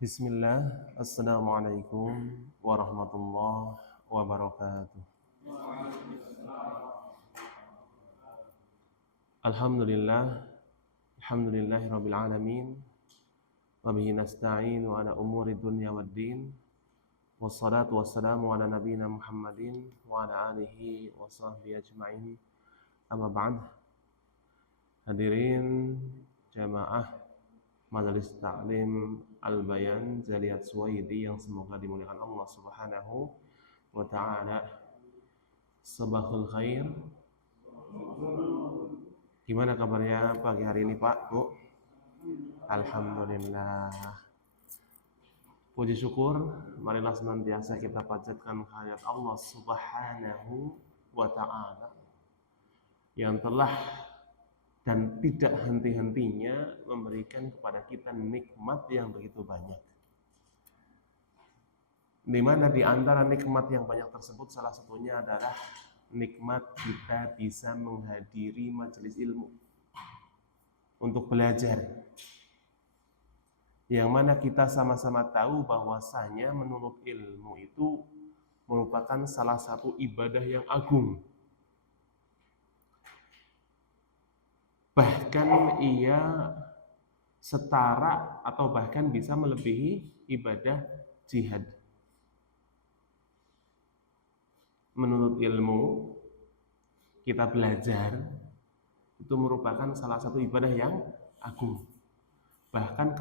Bismillah, Assalamualaikum warahmatullahi wabarakatuh. Alhamdulillah, alhamdulillahi rabbil alamin, wa bihi nasta'inu ala umuri dunya waddin, wassalatu wassalamu ala nabiyyina Muhammadin wa ala alihi wa sahbihi ajma'in. Amma ba'd. Hadirin jamaah Majelis Taklim Al-Bayan Zaliyat Suwaidi yang semoga dimuliakan Allah Subhanahu wa ta'ala. Sabahul khair. Gimana kabarnya pagi hari ini, Pak, Bu? Alhamdulillah. Puji syukur, marilah senantiasa kita panjatkan kehadirat Allah Subhanahu wa ta'ala yang telah dan tidak henti-hentinya memberikan kepada kita nikmat yang begitu banyak. Di mana di antara nikmat yang banyak tersebut salah satunya adalah nikmat kita bisa menghadiri majelis ilmu untuk belajar. Yang mana kita sama-sama tahu bahwasanya menuntut ilmu itu merupakan salah satu ibadah yang agung. Bahkan ia setara atau bahkan bisa melebihi ibadah jihad. Menuntut ilmu, kita belajar, itu merupakan salah satu ibadah yang agung. Bahkan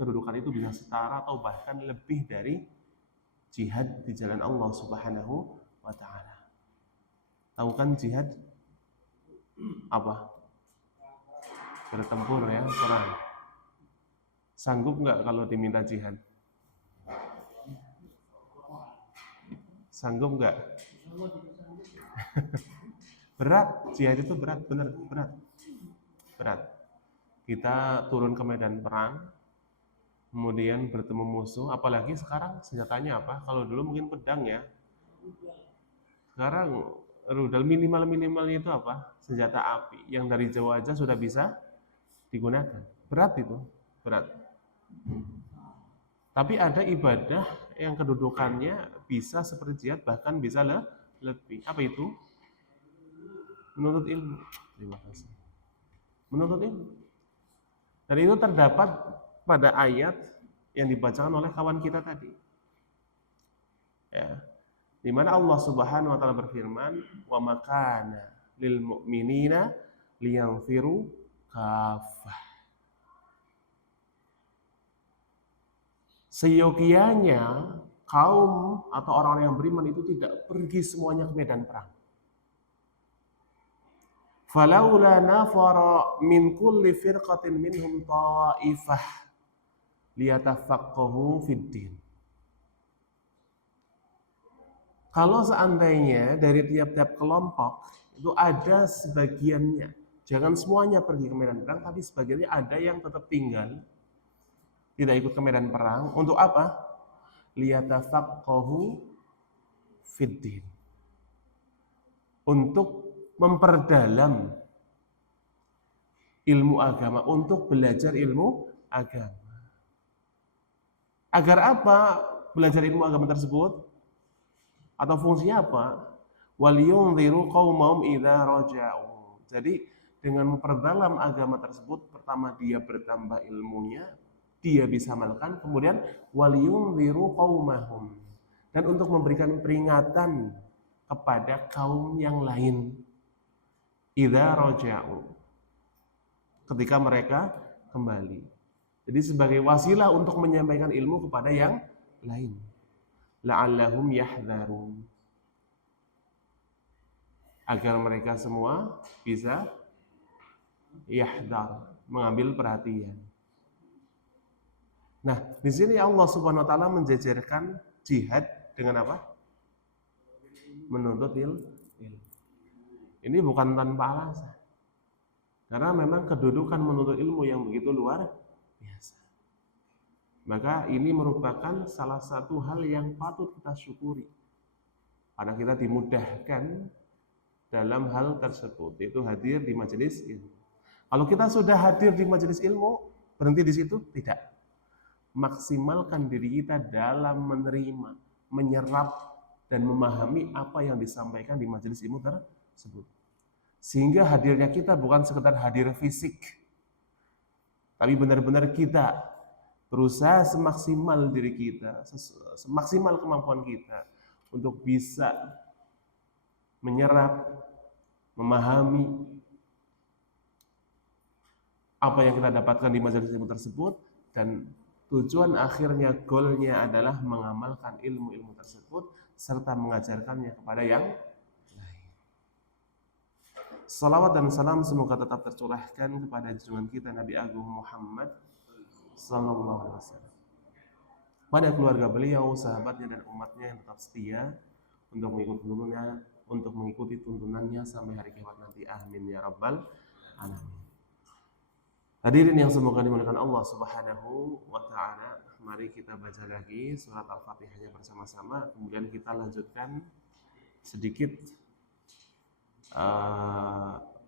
kedudukan itu bisa setara atau bahkan lebih dari jihad di jalan Allah Subhanahu wa ta'ala. Tahu kan jihad? Apa? Bertempur ya, perang. Sanggup nggak kalau diminta jihad? Sanggup nggak? Berat, jihad itu berat, benar, berat. Kita turun ke medan perang, kemudian bertemu musuh, apalagi sekarang senjatanya apa? Kalau dulu mungkin pedang ya. Sekarang rudal minimalnya itu apa? Senjata api yang dari jauh aja sudah bisa digunakan. Berat itu, berat. Tapi ada ibadah yang kedudukannya bisa seperti jihad, bahkan bisa lebih. Apa itu? Menuntut ilmu. Terima kasih. Menuntut ilmu. Dan itu terdapat pada ayat yang dibacakan oleh kawan kita tadi. Ya. Di mana Allah Subhanahu wa taala berfirman, "Wa makana lil mu'minina liyanfiru kafah." Seyogianya kaum atau orang-orang yang beriman itu tidak pergi semuanya ke medan perang. Falaula nafara min kulli firqatin minhum ta'ifah liyatafaqqahu fid din. Kalau seandainya dari tiap-tiap kelompok itu ada sebagiannya, jangan semuanya pergi ke medan perang, tapi sebagiannya ada yang tetap tinggal, tidak ikut ke medan perang. Untuk apa? Liyatafaqqahu fid din. Untuk memperdalam ilmu agama, untuk belajar ilmu agama. Agar apa belajar ilmu agama tersebut? Atau fungsinya apa? Waliyunziru qaumahum idza raja'u. Jadi dengan memperdalam agama tersebut, pertama dia bertambah ilmunya, dia bisa melakukan, kemudian waliyunziru qaumahum, dan untuk memberikan peringatan kepada kaum yang lain idza raja'u, ketika mereka kembali. Jadi sebagai wasilah untuk menyampaikan ilmu kepada yang lain. La'allahum yahdharun, agar mereka semua bisa yahdar, mengambil perhatian. Nah, di sini Allah Subhanahu wa taala menjajarkan jihad dengan apa? Menuntut ilmu. Ini bukan tanpa alasan. Karena memang kedudukan menuntut ilmu yang begitu luar biasa. Maka ini merupakan salah satu hal yang patut kita syukuri. Karena kita dimudahkan dalam hal tersebut, yaitu hadir di majelis ilmu. Kalau kita sudah hadir di majelis ilmu, berhenti di situ? Tidak. maksimalkan diri kita dalam menerima, menyerap, dan memahami apa yang disampaikan di majelis ilmu tersebut. Sehingga hadirnya kita bukan sekedar hadir fisik, tapi benar-benar kita berusaha semaksimal diri kita, semaksimal kemampuan kita untuk bisa menyerap, memahami apa yang kita dapatkan di majelis ilmu tersebut, dan tujuan akhirnya, goalnya adalah mengamalkan ilmu-ilmu tersebut serta mengajarkannya kepada yang lain. Salawat dan salam semoga tetap tercurahkan kepada junjungan kita Nabi Agung Muhammad sallallahu alaihi wasallam, pada keluarga beliau, sahabatnya, dan umatnya yang tetap setia untuk mengikuti tuntunannya sampai hari kiamat nanti. Amin ya rabbal alamin. Hadirin yang semoga dimuliakan Allah Subhanahu wa taala, mari kita baca lagi surat Al-Fatihahnya bersama-sama, kemudian kita lanjutkan sedikit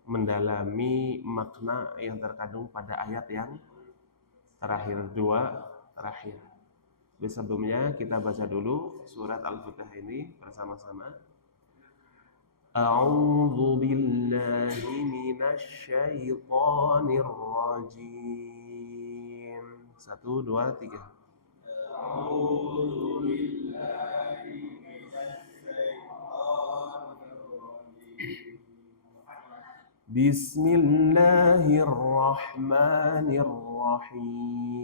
mendalami makna yang terkandung pada ayat yang terakhir, dua terakhir. Sebelumnya kita baca dulu surat Al-Fatihah ini bersama-sama. A'udzu billahi minasy syaithanir rajim. 1, 2, 3. A'udzu billahi minasy syaithanir rajim. Bismillahirrahmanirrahim.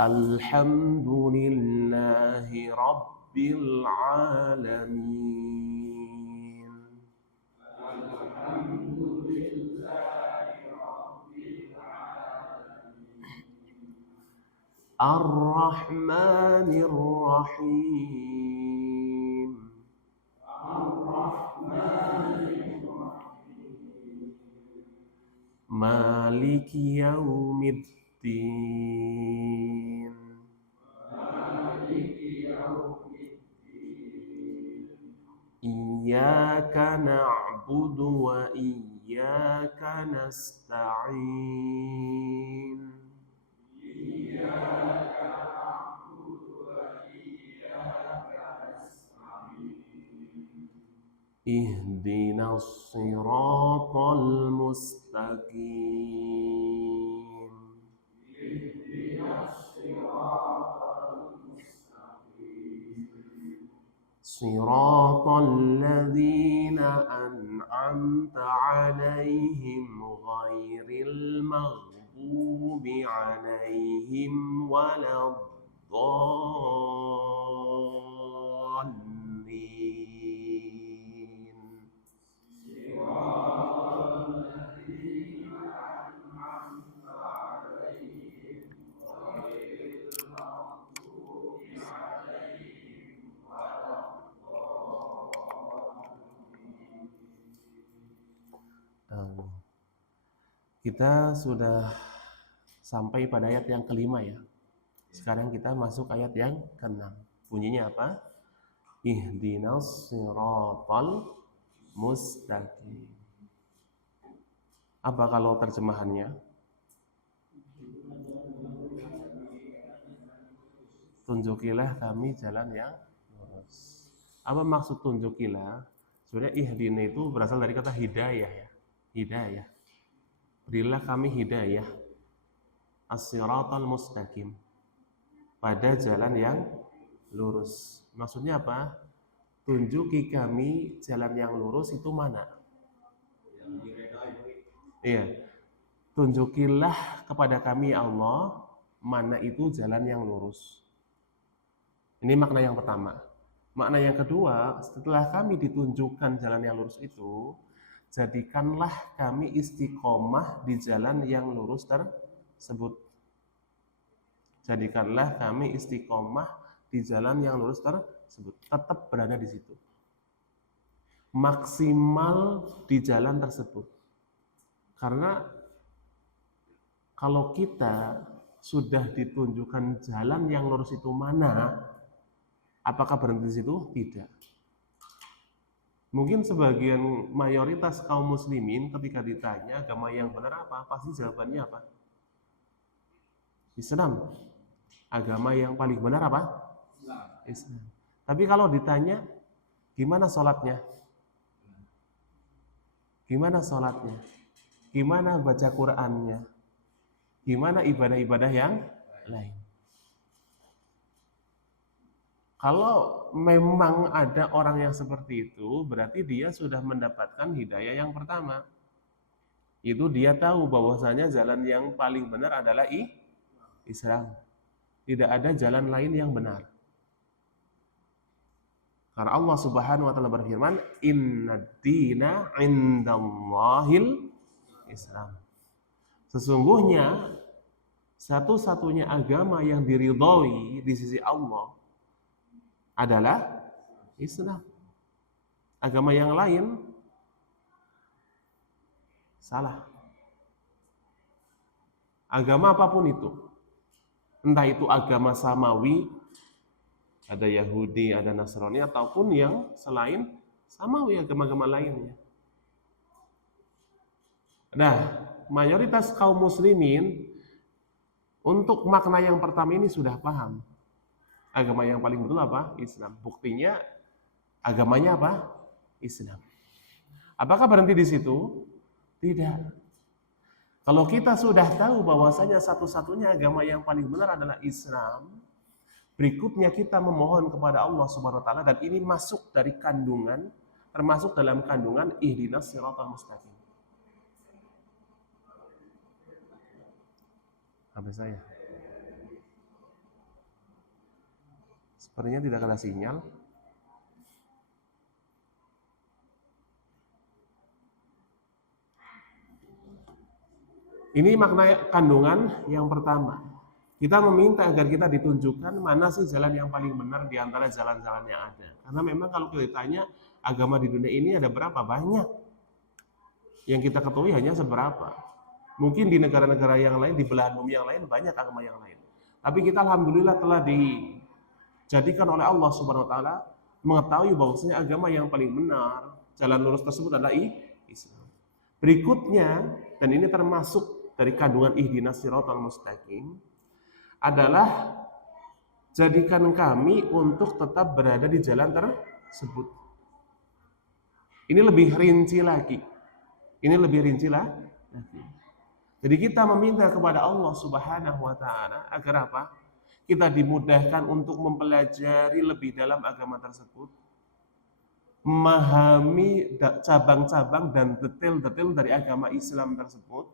Alhamdulillahi Rabbil Alamin. Alhamdulillahi Rabbil Alamin. Ar-Rahmanir Rahim. Ar-Rahmanir Rahim. Maliki Yaumiddin. Iyyaka na'budu wa iyyaka nasta'in. Iyyaka na'budu wa iyyaka nasta'in. Ihdinas siratal mustaqim. Ihdinas siratal mustaqim. Siratal ladzina an'amta 'alaihim ghairil maghdubi 'alaihim waladdallin. Siratal ladzina an'amta 'alaihim ghairil maghdubi 'alaihim waladdallin. Kita sudah sampai pada ayat yang kelima ya. Sekarang kita masuk ayat yang keenam. Bunyinya apa? Ihdinas siratal mustaqim. Apa kalau terjemahannya? Tunjukilah kami jalan yang lurus. Apa maksud tunjukilah? Sebenarnya ihdina itu berasal dari kata hidayah ya. Hidayah. Berilah kami hidayah as-siratal mustaqim, pada jalan yang lurus. Maksudnya apa? Tunjuki kami jalan yang lurus itu mana? Iya. Tunjukilah kepada kami Allah mana itu jalan yang lurus. Ini makna yang pertama. Makna yang kedua, setelah kami ditunjukkan jalan yang lurus itu, jadikanlah kami istiqomah di jalan yang lurus tersebut. Jadikanlah kami istiqomah di jalan yang lurus tersebut. Tetap berada di situ. Maksimal di jalan tersebut. Karena kalau kita sudah ditunjukkan jalan yang lurus itu mana, apakah berhenti di situ? Tidak. Mungkin sebagian mayoritas kaum muslimin ketika ditanya agama yang benar apa, pasti jawabannya apa? Islam. Agama yang paling benar apa? Islam. Tapi kalau ditanya gimana sholatnya? Gimana sholatnya? Gimana baca Qur'annya? Gimana ibadah-ibadah yang lain? Kalau memang ada orang yang seperti itu, berarti dia sudah mendapatkan hidayah yang pertama. Itu dia tahu bahwasanya jalan yang paling benar adalah Islam. Tidak ada jalan lain yang benar. Karena Allah Subhanahu wa taala berfirman, "Innad dina 'indallahil Islam." Sesungguhnya satu-satunya agama yang diridhoi di sisi Allah adalah Islam. Agama yang lain salah. Agama apapun itu, entah itu agama samawi, ada Yahudi, ada Nasrani, ataupun yang selain samawi, agama-agama lainnya. Nah, mayoritas kaum muslimin untuk makna yang pertama ini sudah paham. Agama yang paling betul apa? Islam. Buktinya agamanya apa? Islam. Apakah berhenti di situ? Tidak. Kalau kita sudah tahu bahwasanya satu-satunya agama yang paling benar adalah Islam, berikutnya kita memohon kepada Allah Subhanahu wa taala, dan ini masuk dari kandungan, termasuk dalam kandungan ihdinas siratal mustaqim. Habis saya. Sepertinya tidak ada sinyal. Ini makna kandungan yang pertama. Kita meminta agar kita ditunjukkan mana sih jalan yang paling benar di antara jalan-jalan yang ada. Karena memang kalau kita ditanya agama di dunia ini ada berapa? Banyak. Yang kita ketahui hanya seberapa. Mungkin di negara-negara yang lain, di belahan bumi yang lain, banyak agama yang lain. Tapi kita alhamdulillah telah dijadikan oleh Allah Subhanahu wa taala mengetahui bahwasanya agama yang paling benar, jalan lurus tersebut adalah Islam. Berikutnya, dan ini termasuk dari kandungan ihdinas siratal mustaqim, adalah jadikan kami untuk tetap berada di jalan tersebut. Ini lebih rinci lagi. Ini lebih rinci lagi. Jadi kita meminta kepada Allah Subhanahu wa taala agar apa? Kita dimudahkan untuk mempelajari lebih dalam agama tersebut, memahami cabang-cabang dan detail-detail dari agama Islam tersebut,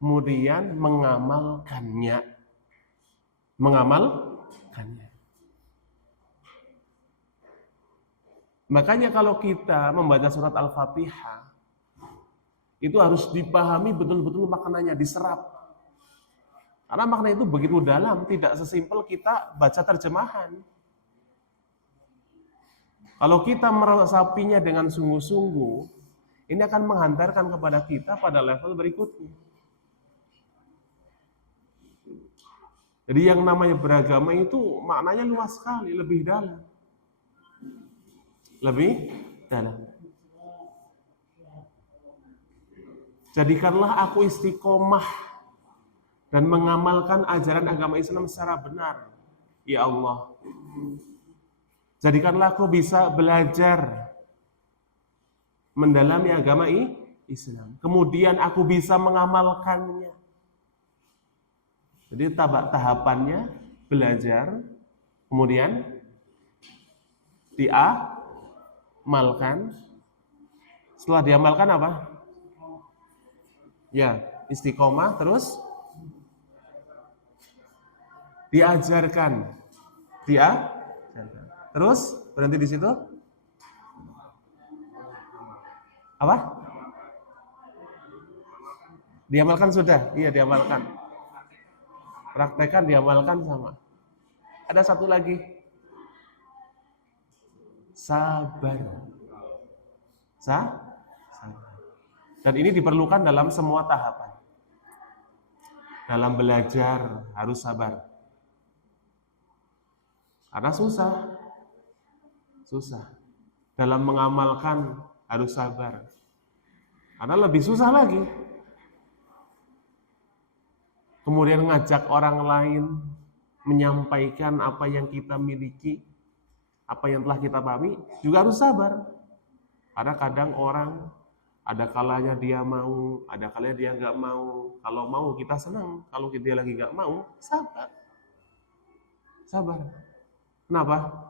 kemudian mengamalkannya. Makanya kalau kita membaca surat Al-Fatihah, itu harus dipahami betul-betul maknanya, diserap. Karena makna itu begitu dalam, tidak sesimpel kita baca terjemahan. Kalau kita meresapinya dengan sungguh-sungguh, ini akan menghantarkan kepada kita pada level berikutnya. Jadi yang namanya beragama itu maknanya luas sekali, lebih dalam. Lebih dalam. Jadikanlah aku istiqomah dan mengamalkan ajaran agama Islam secara benar, ya Allah. Jadikanlah aku bisa belajar mendalami agama Islam. Kemudian aku bisa mengamalkannya. Jadi tahapannya belajar, kemudian diamalkan. Setelah diamalkan apa? Ya, istiqomah, terus diajarkan. Terus berhenti di situ? Apa? Diamalkan sudah? Iya, diamalkan. Praktekan, diamalkan sama. Ada satu lagi. Sabar. Sabar. Dan ini diperlukan dalam semua tahapan. Dalam belajar harus sabar. Karena susah. dalam mengamalkan harus sabar. Karena lebih susah lagi. Kemudian ngajak orang lain menyampaikan apa yang kita miliki, apa yang telah kita pahami, juga harus sabar. Karena kadang orang ada kalanya dia mau, ada kalanya dia nggak mau. Kalau mau kita senang, kalau dia lagi nggak mau, sabar. Sabar. Kenapa?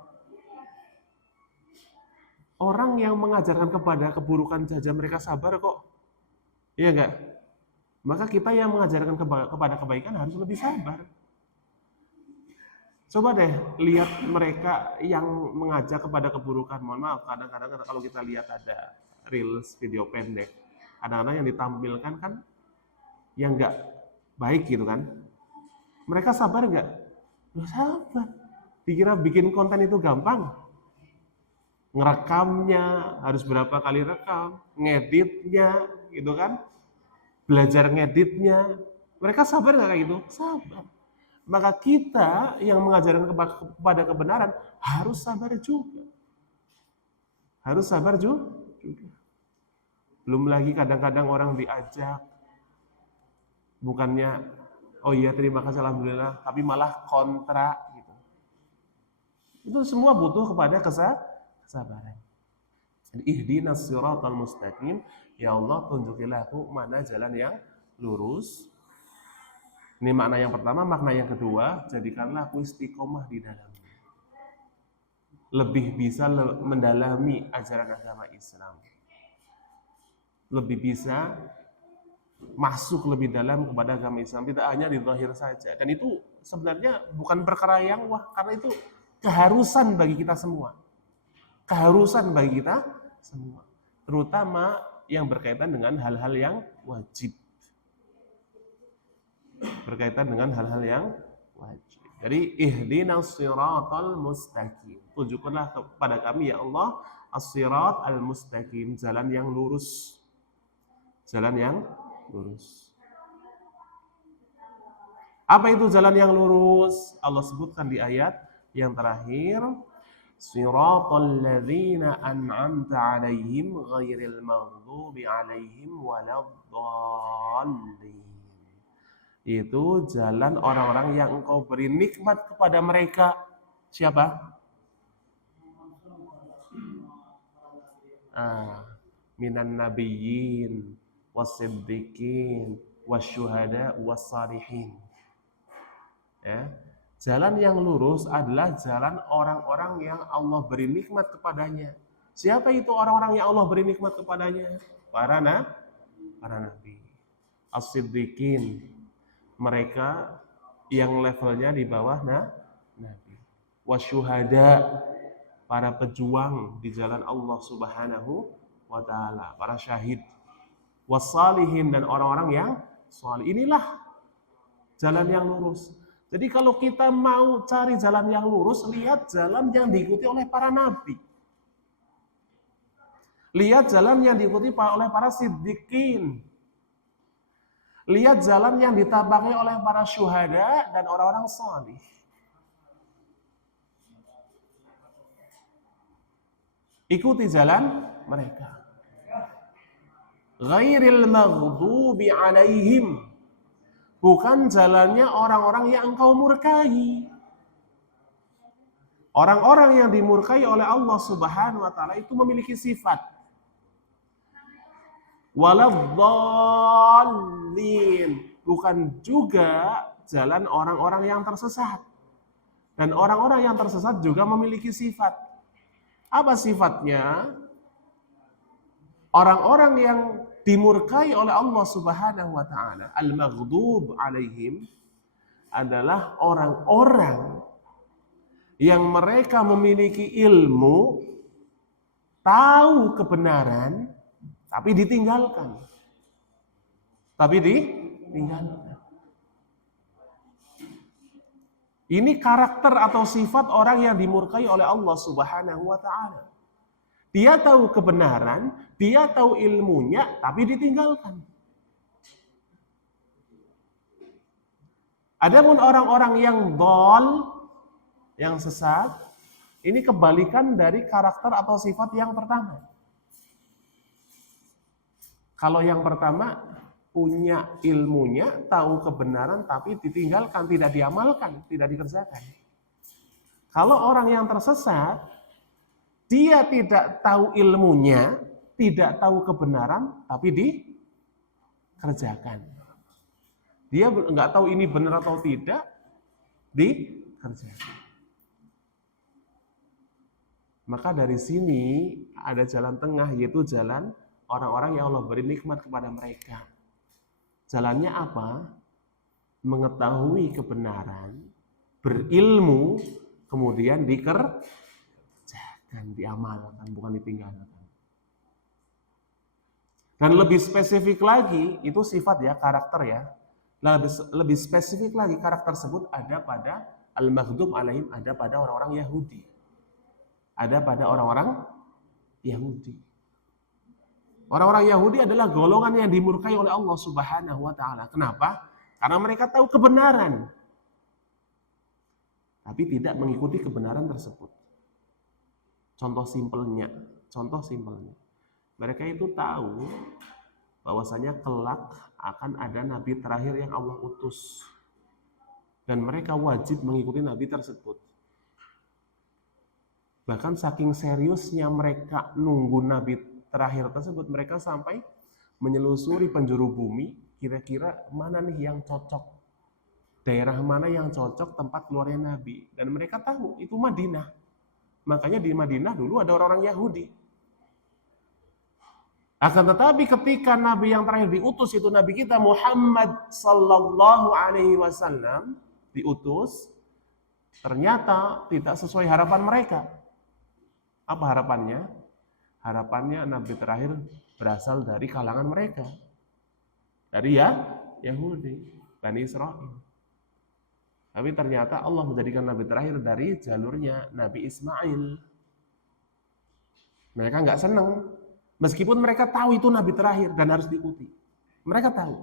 Orang yang mengajarkan kepada keburukan saja mereka sabar kok. Iya nggak? Maka kita yang mengajarkan kepada kebaikan harus lebih sabar. Coba deh lihat mereka yang mengajak kepada keburukan. Mohon maaf, kadang-kadang kalau kita lihat ada reels, video pendek, kadang-kadang yang ditampilkan kan yang nggak baik gitu kan. Mereka sabar nggak? Sabar. Dikira bikin konten itu gampang. Ngerekamnya harus berapa kali rekam, ngeditnya gitu kan. Belajar ngeditnya. Mereka sabar nggak kayak gitu? Sabar. Maka kita yang mengajarkan kepada kebenaran harus sabar juga. Harus sabar juga. Belum lagi kadang-kadang orang diajak, bukannya, oh iya terima kasih alhamdulillah, tapi malah kontra gitu. Itu semua butuh kepada kesabaran. Ihdinas siratal mustaqim, ya Allah tunjukilah aku mana jalan yang lurus. Ini makna yang pertama. Makna yang kedua, jadikanlah aku istiqomah di dalamnya. Lebih bisa mendalami ajaran agama Islam. Lebih bisa masuk lebih dalam kepada agama Islam, tidak hanya di zahir saja. Dan itu sebenarnya bukan perkara yang wah, karena itu keharusan bagi kita semua. Keharusan bagi kita semua. Terutama yang berkaitan dengan hal-hal yang wajib. Berkaitan dengan hal-hal yang wajib. Jadi ihdinas siratal mustaqim. Tunjukkanlah kepada kami ya Allah as-sirat al-mustaqim, jalan yang lurus. Jalan yang lurus. Apa itu jalan yang lurus? Allah sebutkan di ayat yang terakhir, siratal ladzina an'amta 'alaihim ghairil maghdubi 'alaihim waladdallin. Itu jalan orang-orang yang engkau beri nikmat kepada mereka. Siapa? Minan nabiyyin was-siddiqin wasyuhada was-salihin. Ya. Jalan yang lurus adalah jalan orang-orang yang Allah beri nikmat kepadanya. Siapa itu orang-orang yang Allah beri nikmat kepadanya? Para nabi. As-siddiqin, mereka yang levelnya di bawah nabi. Wasyuhada, para pejuang di jalan Allah Subhanahu wa taala, para syahid. Wassalihin, dan orang-orang yang salih. Inilah jalan yang lurus. Jadi kalau kita mau cari jalan yang lurus, lihat jalan yang diikuti oleh para nabi. Lihat jalan yang diikuti oleh para siddiqin. Lihat jalan yang ditabaki oleh para syuhada dan orang-orang salih. Ikuti jalan mereka. Ghairil maghdubi 'alaihim, bukan jalannya orang-orang yang engkau murkai. Orang-orang yang dimurkai oleh Allah Subhanahu wa taala itu memiliki sifat waladdallin, bukan juga jalan orang-orang yang tersesat. Dan orang-orang yang tersesat juga memiliki sifat. Apa sifatnya? Orang-orang yang dimurkai oleh Allah Subhanahu wa taala, al-maghdub alaihim, adalah orang-orang yang mereka memiliki ilmu, tahu kebenaran, tapi ditinggalkan. Ini karakter atau sifat orang yang dimurkai oleh Allah Subhanahu wa taala. Dia tahu kebenaran, dia tahu ilmunya, tapi ditinggalkan. Adapun orang-orang yang dhal, yang sesat, Ini kebalikan dari karakter atau sifat yang pertama. Kalau yang pertama punya ilmunya, tahu kebenaran tapi ditinggalkan, tidak diamalkan, tidak dikerjakan. Kalau orang yang tersesat, dia tidak tahu ilmunya, tidak tahu kebenaran, tapi dikerjakan. Dia nggak tahu ini benar atau tidak, dikerjakan. Maka dari sini ada jalan tengah, yaitu jalan orang-orang yang Allah beri nikmat kepada mereka. Jalannya apa? Mengetahui kebenaran, berilmu, kemudian dikerjakan, diamalkan, bukan ditinggalkan. Dan lebih spesifik lagi, itu sifat ya, karakter ya. Lebih spesifik lagi, karakter tersebut ada pada al-maghdub alaihim, ada pada orang-orang Yahudi. Ada pada orang-orang Yahudi. Orang-orang Yahudi adalah golongan yang dimurkai oleh Allah Subhanahu wa taala. Kenapa? Karena mereka tahu kebenaran, tapi tidak mengikuti kebenaran tersebut. Contoh simpelnya. Mereka itu tahu bahwasanya kelak akan ada nabi terakhir yang Allah utus. Dan mereka wajib mengikuti nabi tersebut. Bahkan saking seriusnya mereka nunggu nabi terakhir tersebut, mereka sampai menyelusuri penjuru bumi, kira-kira mana nih yang cocok, daerah mana yang cocok tempat keluarnya nabi. Dan mereka tahu itu Madinah. Makanya di Madinah dulu ada orang-orang Yahudi. Akan tetapi ketika nabi yang terakhir diutus, itu nabi kita Muhammad sallallahu alaihi wasallam diutus, ternyata tidak sesuai harapan mereka. Apa harapannya? Harapannya nabi terakhir berasal dari kalangan mereka. Dari Yahudi, Bani Israel. Tapi ternyata Allah menjadikan nabi terakhir dari jalurnya Nabi Ismail. Mereka nggak senang. Meskipun mereka tahu itu nabi terakhir dan harus diikuti. Mereka tahu.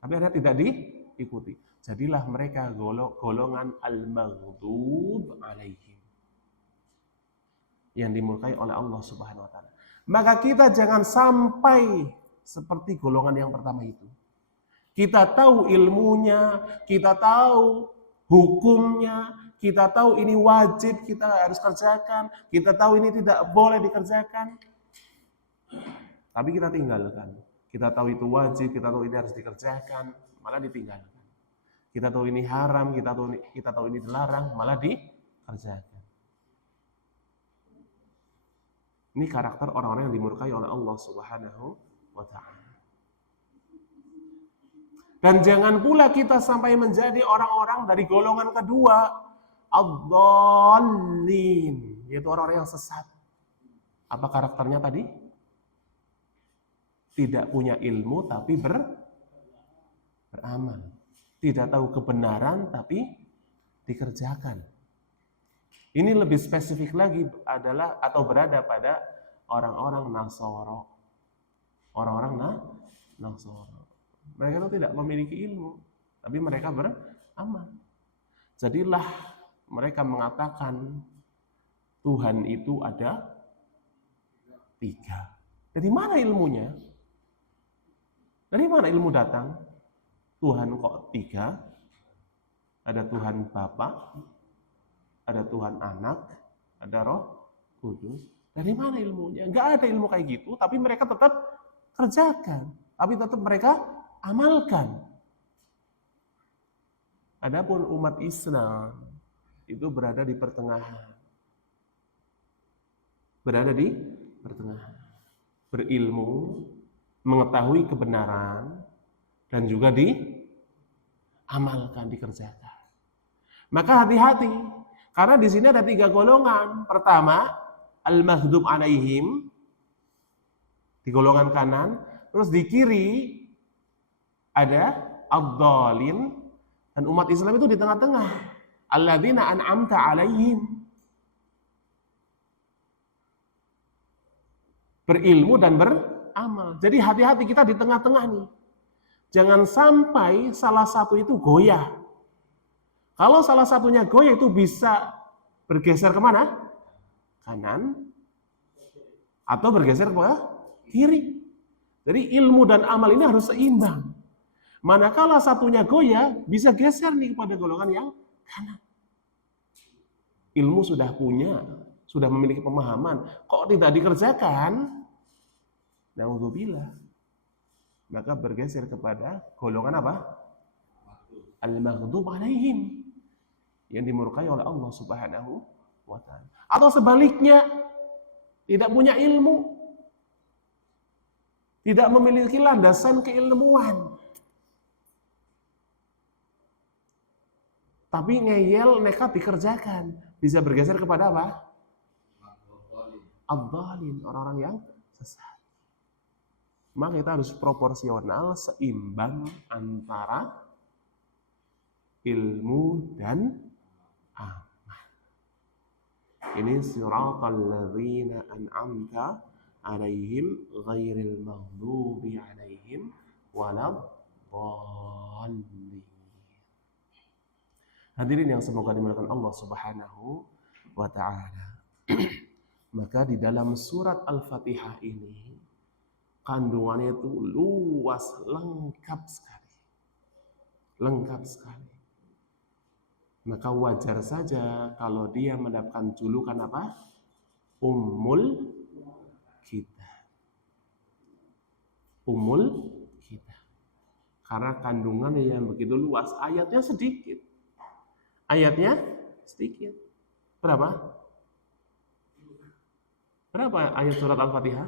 Tapi akhirnya tidak diikuti. Jadilah mereka golongan al-maghdub alaihim, yang dimurkai oleh Allah Subhanahu wa taala. Maka kita jangan sampai seperti golongan yang pertama itu. Kita tahu ilmunya, kita tahu hukumnya, kita tahu ini wajib kita harus kerjakan, kita tahu ini tidak boleh dikerjakan. Tapi kita tinggalkan. Kita tahu itu wajib, kita tahu ini harus dikerjakan, malah ditinggalkan. Kita tahu ini haram, kita tahu ini dilarang, malah dikerjakan. Ini karakter orang-orang yang dimurkai oleh Allah Subhanahu wa taala. Dan jangan pula kita sampai menjadi orang-orang dari golongan kedua, ad-dallin, yaitu orang-orang yang sesat. Apa karakternya tadi? Tidak punya ilmu tapi beramal. Tidak tahu kebenaran tapi dikerjakan. Ini lebih spesifik lagi adalah atau berada pada orang-orang Nasara. Orang-orang Nasara. Mereka itu tidak memiliki ilmu, tapi mereka beramal. Jadilah mereka mengatakan Tuhan itu ada 3. Dari mana ilmunya? Dari mana ilmu datang? Tuhan kok 3? Ada Tuhan Bapa, ada Tuhan Anak, ada Roh Kudus. Dari mana ilmunya? Enggak ada ilmu kayak gitu, tapi mereka tetap kerjakan. Tapi tetap mereka amalkan. Adapun umat Islam itu berada di pertengahan. Berada di pertengahan. Berilmu, mengetahui kebenaran, dan juga diamalkan, dikerjakan. Maka hati-hati. Karena di sini ada 3 golongan. Pertama, al-maghdub alaihim, di golongan kanan. Terus di kiri ada ad-dallin, dan umat Islam itu di tengah-tengah. Alladzina an'amta alaihim. Berilmu dan beramal. Jadi hati-hati, kita di tengah-tengah nih. Jangan sampai salah satu itu goyah. Kalau salah satunya goyah itu bisa bergeser kemana? kanan atau bergeser ke kiri. Jadi ilmu dan amal ini harus seimbang. Manakala satunya goyah, bisa geser nih kepada golongan yang kanan. Ilmu sudah punya, sudah memiliki pemahaman, kok tidak dikerjakan? Na'udzubillah. Maka bergeser kepada golongan apa? Al-maghdub alaihim, yang dimurkai oleh Allah Subhanahu wa ta'ala. Atau sebaliknya, tidak punya ilmu, tidak memiliki landasan keilmuan, tapi ngeyel, nekat dikerjakan, bisa bergeser kepada apa? Ad-dhalin, orang-orang yang sesat. Maka kita harus proporsional, seimbang antara ilmu dan amal. Ini siratal ladzina an'amta alaihim ghairil maghdubi alaihim waladdallin. Hadirin yang semoga dimuliakan Allah Subhanahu wa ta'ala. Maka di dalam surat Al-Fatihah ini kandungannya itu luas, lengkap sekali. Lengkap sekali. Maka wajar saja kalau dia mendapatkan julukan apa? Ummul Kitab. Ummul Kitab. Karena kandungannya yang begitu luas, ayatnya sedikit. Ayatnya sedikit. Berapa? Berapa ayat surat Al-Fatihah?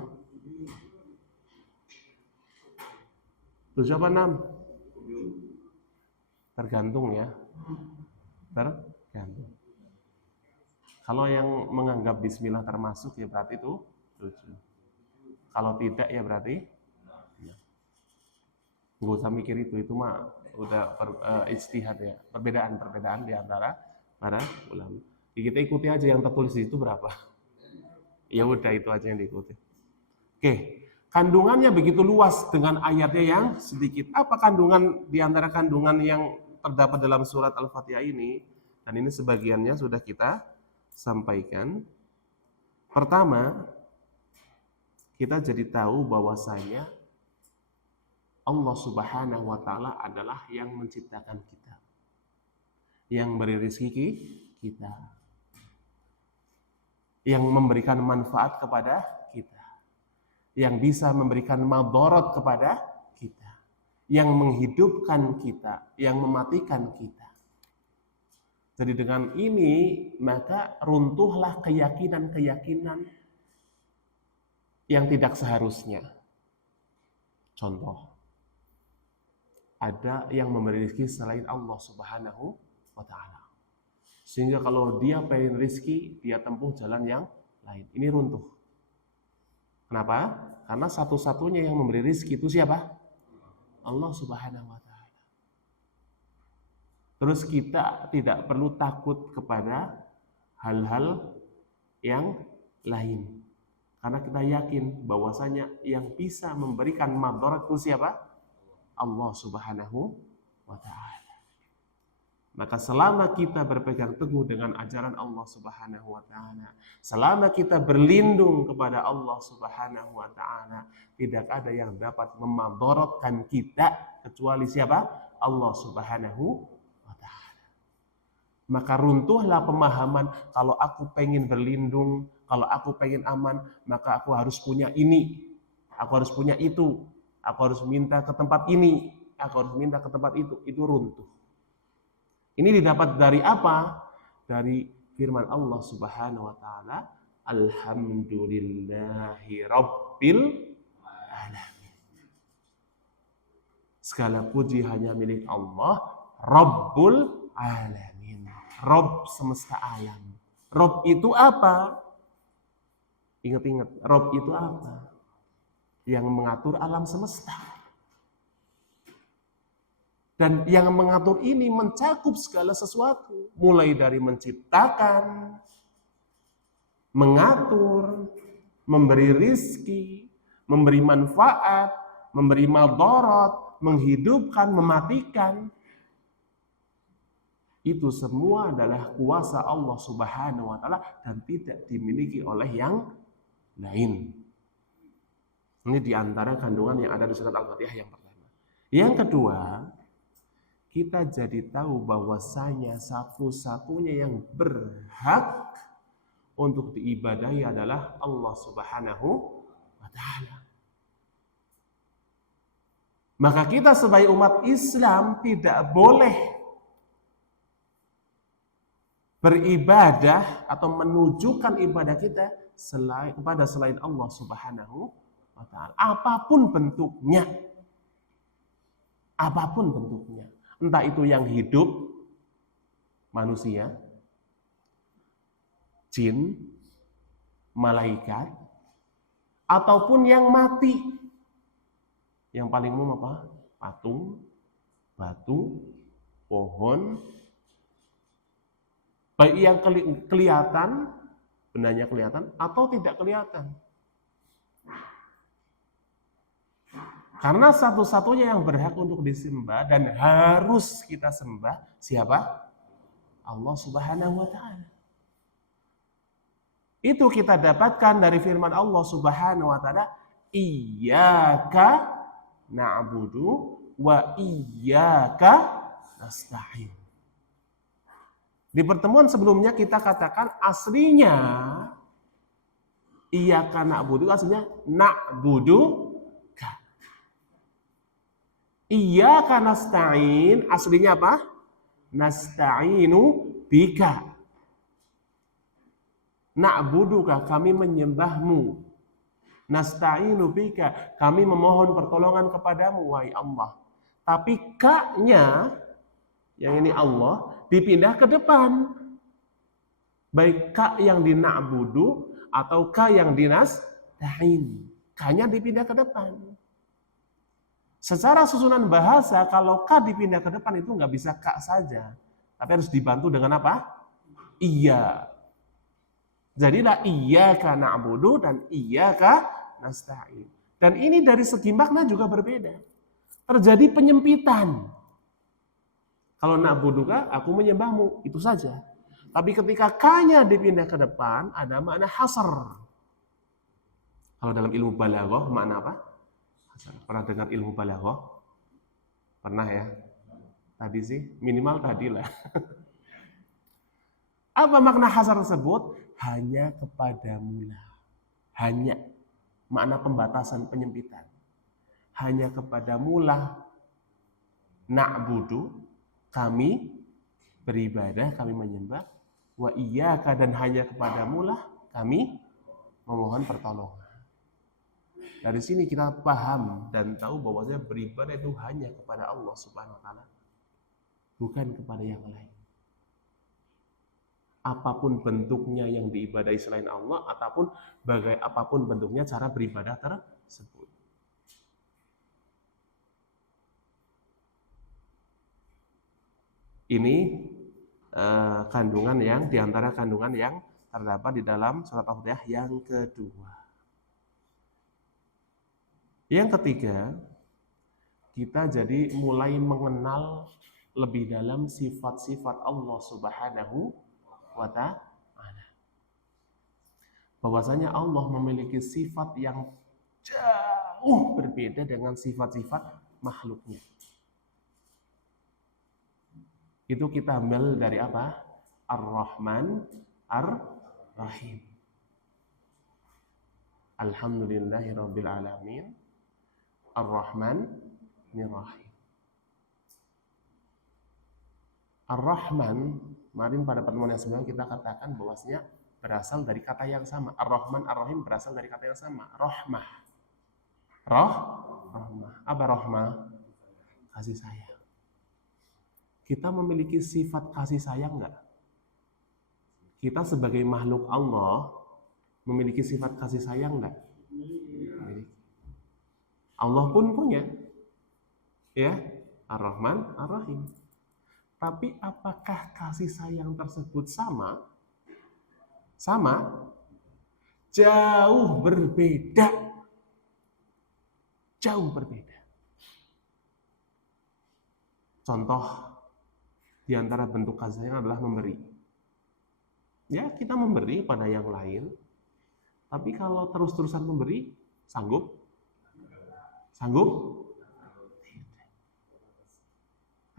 7 apa 6? Tergantung ya. Tergantung. Kalau yang menganggap bismillah termasuk ya berarti itu 7. Kalau tidak ya berarti nggak usah mikir itu mah udah ijtihad ya, perbedaan di antara para ulama. Kita ikuti aja yang tertulis di situ berapa. Ya udah itu aja yang diikuti. Oke, kandungannya begitu luas dengan ayatnya yang sedikit. Apa kandungan di antara kandungan yang terdapat dalam surat Al-Fatihah ini? Dan ini sebagiannya sudah kita sampaikan. Pertama, kita jadi tahu bahwasanya Allah Subhanahu wa ta'ala adalah yang menciptakan kita, yang beri rezeki kita, yang memberikan manfaat kepada kita, yang bisa memberikan madarat kepada kita, yang menghidupkan kita, yang mematikan kita. Jadi dengan ini maka runtuhlah keyakinan-keyakinan yang tidak seharusnya. Contoh, ada yang memberi rezeki selain Allah Subhanahu wa ta'ala. Sehingga kalau dia pengen rezeki, dia tempuh jalan yang lain. Ini runtuh. Kenapa? Karena satu-satunya yang memberi rezeki itu siapa? Allah Subhanahu wa ta'ala. Terus kita tidak perlu takut kepada hal-hal yang lain. Karena kita yakin bahwasanya yang bisa memberikan madarat itu siapa? Allah Subhanahu wa ta'ala. Maka selama kita berpegang teguh dengan ajaran Allah Subhanahu wa ta'ala, selama kita berlindung kepada Allah Subhanahu wa ta'ala, tidak ada yang dapat memadaratkan kita kecuali siapa? Allah Subhanahu wa ta'ala. Maka runtuhlah pemahaman kalau aku pengen berlindung, kalau aku pengen aman, maka aku harus punya ini, aku harus punya itu. Aku harus minta ke tempat ini, aku harus minta ke tempat itu runtuh. Ini didapat dari apa? Dari firman Allah Subhanahu wa ta'ala, Alhamdulillahi Rabbil Alamin. Segala puji hanya milik Allah, Rabbul Alamin. Rabb semesta alam. Rabb itu apa? Ingat-ingat, Rabb itu apa? Yang mengatur alam semesta. Dan yang mengatur ini mencakup segala sesuatu. Mulai dari menciptakan, mengatur, memberi rizki, memberi manfaat, memberi madarat, menghidupkan, mematikan. Itu semua adalah kuasa Allah Subhanahu wa taala dan tidak dimiliki oleh yang lain. Ini diantara kandungan yang ada di surat Al-Fatihah yang pertama. Yang kedua, kita jadi tahu bahwasanya satu-satunya yang berhak untuk diibadahi adalah Allah Subhanahu wa taala. Maka kita sebagai umat Islam tidak boleh beribadah atau menunjukkan ibadah kita kepada selain Allah Subhanahu wa taala. Apapun bentuknya. Apapun bentuknya. Entah itu yang hidup, manusia, jin, malaikat, ataupun yang mati. Yang paling umum apa? Patung, batu, pohon, baik yang kelihatan, bendanya kelihatan, atau tidak kelihatan. Karena satu-satunya yang berhak untuk disembah dan harus kita sembah, siapa? Allah Subhanahu wa ta'ala. Itu kita dapatkan dari firman Allah Subhanahu wa ta'ala, Iyyaka na'budu wa iyyaka nasta'in. Di pertemuan sebelumnya kita katakan aslinya Iyyaka na'budu, aslinya na'budu. Iyyaka nasta'in, aslinya apa? Nasta'inu bika. Na'buduka, kami menyembahmu. Nasta'inu bika, kami memohon pertolongan kepadamu, wahai Allah. Tapi ka-nya, yang ini Allah, dipindah ke depan. Baik ka yang di na'budu atau ka yang di nasta'in. Ka-nya dipindah ke depan. Secara susunan bahasa, kalau ka dipindah ke depan itu nggak bisa ka saja. Tapi harus dibantu dengan apa? Iya. Jadilah iyyaka na'budu dan iyyaka nasta'in. Dan ini dari segi makna juga berbeda. Terjadi penyempitan. Kalau na'buduka, aku menyembahmu, itu saja. Tapi ketika ka-nya dipindah ke depan, ada makna hasr. Kalau dalam ilmu balaghah, makna apa? Pernah dengar ilmu balaghah? Pernah ya? Tadi sih, minimal tadi lah. Apa makna hasar tersebut? Hanya kepadamu lah. Hanya. Makna pembatasan, penyempitan. Hanya kepadamu lah na'budu, kami beribadah, kami menyembah. Wa iyyaka, dan hanya kepadamu lah kami memohon pertolongan. Dari sini kita paham dan tahu bahwasanya beribadah itu hanya kepada Allah Subhanahu wa taala, bukan kepada yang lain. Apapun bentuknya yang diibadahi selain Allah, ataupun apapun bentuknya cara beribadah tersebut. Ini kandungan yang diantara kandungan yang terdapat di dalam surat Al-Fatihah yang kedua. Yang ketiga, kita jadi mulai mengenal lebih dalam sifat-sifat Allah Subhanahu wa ta'ala. Bahwasanya Allah memiliki sifat yang jauh berbeda dengan sifat-sifat makhluknya. Itu kita ambil dari apa? Ar-Rahman, Ar-Rahim. Alhamdulillahirabbil alamin. Ar-Rahman, Ar-Rahim. Ar-Rahman, kemarin pada pertemuan yang sebelumnya kita katakan bahwasanya berasal dari kata yang sama. Ar-Rahman, Ar-Rahim berasal dari kata yang sama. Rahmah. Rahmah. Apa rahmah? Kasih sayang. Kita memiliki sifat kasih sayang enggak? Kita sebagai makhluk Allah memiliki sifat kasih sayang enggak? Allah pun punya, ya, Ar-Rahman, Ar-Rahim. Tapi apakah kasih sayang tersebut sama? Sama? Jauh berbeda. Jauh berbeda. Contoh Di antara bentuk kasih sayang adalah memberi. Ya, kita memberi pada yang lain. Tapi kalau terus-terusan memberi, sanggup? Sanggup?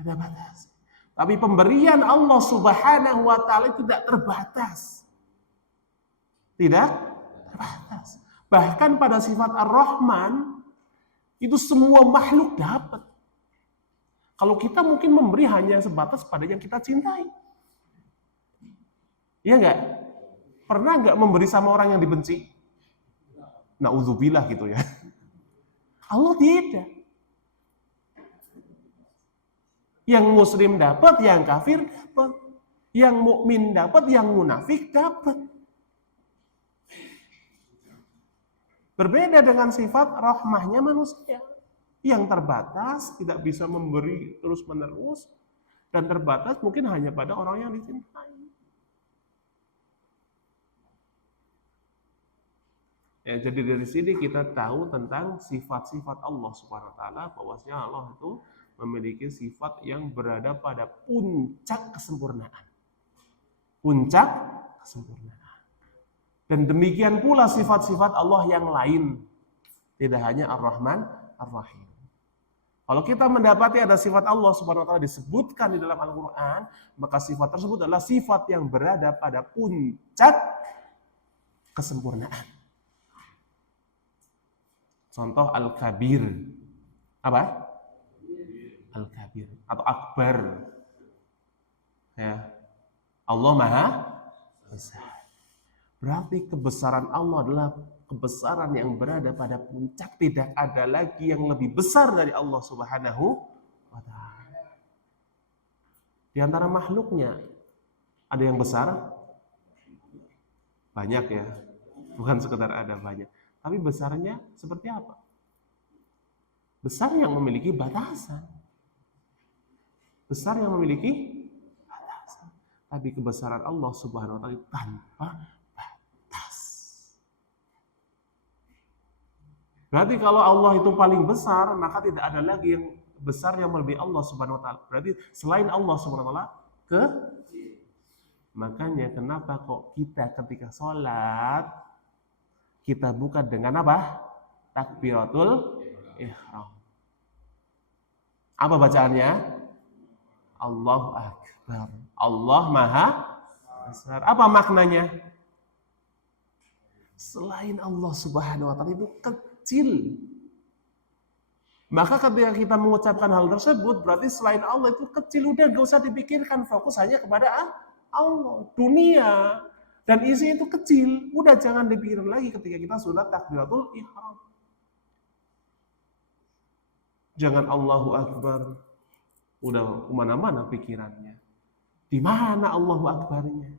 Ada batas. Tapi pemberian Allah Subhanahu wa taala tidak terbatas. Tidak terbatas. Bahkan pada sifat Ar-Rahman itu semua makhluk dapat. Kalau kita mungkin memberi hanya sebatas pada yang kita cintai. Iya enggak? Pernah enggak memberi sama orang yang dibenci? Na'udzubillah gitu ya. Allah tidak. Yang muslim dapat, yang kafir dapat. Yang mukmin dapat, yang munafik dapat. Berbeda dengan sifat rahmahnya manusia. Yang terbatas, tidak bisa memberi terus-menerus. Dan terbatas mungkin hanya pada orang yang dicintai. Ya, jadi dari sini kita tahu tentang sifat-sifat Allah Subhanahu wa taala, bahwasanya Allah itu memiliki sifat yang berada pada puncak kesempurnaan. Puncak kesempurnaan. Dan demikian pula sifat-sifat Allah yang lain. Tidak hanya Ar-Rahman, Ar-Rahim. Kalau kita mendapati ada sifat Allah Subhanahu wa taala disebutkan di dalam Al-Qur'an, maka sifat tersebut adalah sifat yang berada pada puncak kesempurnaan. Contoh Al-Kabir. Apa? Al-Kabir atau Akbar. Ya. Allah Maha Besar. Berarti kebesaran Allah adalah kebesaran yang berada pada puncak. Tidak ada lagi yang lebih besar dari Allah Subhanahu wa taala. Di antara makhluknya ada yang besar? Banyak ya. Bukan sekedar ada, banyak. Tapi besarnya seperti apa? Besar yang memiliki batasan. Besar yang memiliki batasan. Tapi kebesaran Allah Subhanahu wa taala tanpa batas. Berarti kalau Allah itu paling besar, maka tidak ada lagi yang besar yang melebihi Allah Subhanahu wa taala. Berarti selain Allah Subhanahu wa taala makanya kenapa kok kita ketika sholat kita buka dengan apa? Takbiratul ihram. Apa bacaannya? Allahu Akbar. Allah Maha Besar. Apa maknanya? Selain Allah Subhanahu wa taala itu kecil. Maka ketika kita mengucapkan hal tersebut, berarti selain Allah itu kecil. Udah gak usah dipikirkan, fokus hanya kepada Allah. Dunia dan isi itu kecil. Udah jangan dipikirin lagi ketika kita sholat takbiratul ihram. Jangan Allahu Akbar. Udah kemana-mana pikirannya. Di mana Allahu Akbarnya?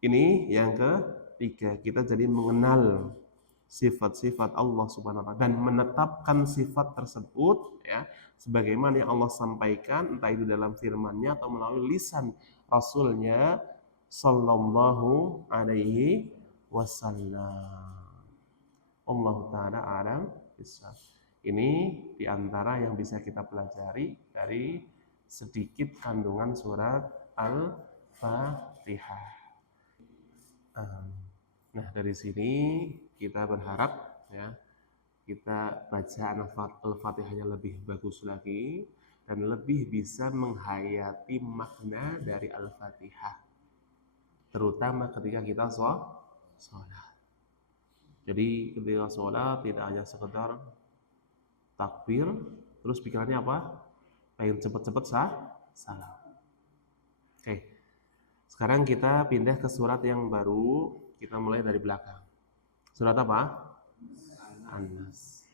Ini yang ketiga. Kita jadi mengenal sifat-sifat Allah Subhanahu wa taala dan menetapkan sifat tersebut ya sebagaimana yang Allah sampaikan, entah itu dalam firman-Nya atau melalui lisan Rasul-Nya sallallahu alaihi wasallam. Allah taala alam bisawab. Ini diantara yang bisa kita pelajari dari sedikit kandungan surat Al-Fatihah. Nah, dari sini kita berharap ya kita baca Al-Fatihahnya lebih bagus lagi dan lebih bisa menghayati makna dari Al-Fatihah, terutama ketika kita sholat. Jadi ketika sholat tidak hanya sekedar takbir, terus pikirannya apa? Pengen cepet-cepet salam. Oke. Sekarang kita pindah ke surat yang baru. Kita mulai dari belakang. Surat apa? An-Nas.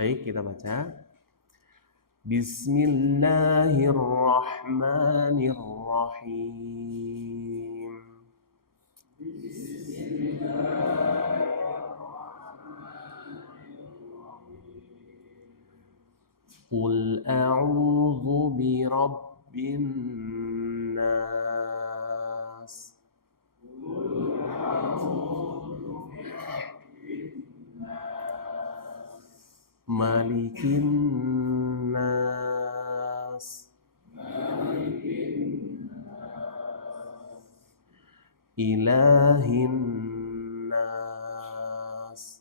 Baik, kita baca. Bismillahirrahmanirrahim. Qul a'udzu birabbin nas. Malikin nas. Ilahin nas.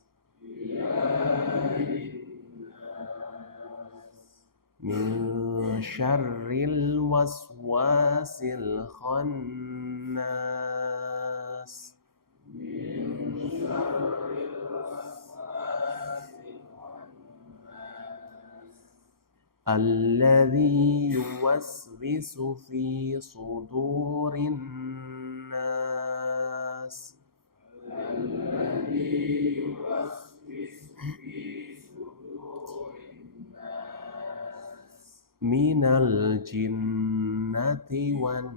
Min syarril waswasil khannas. Alladzi yuwaswisu fi sudurin nas. Minal jinnati wan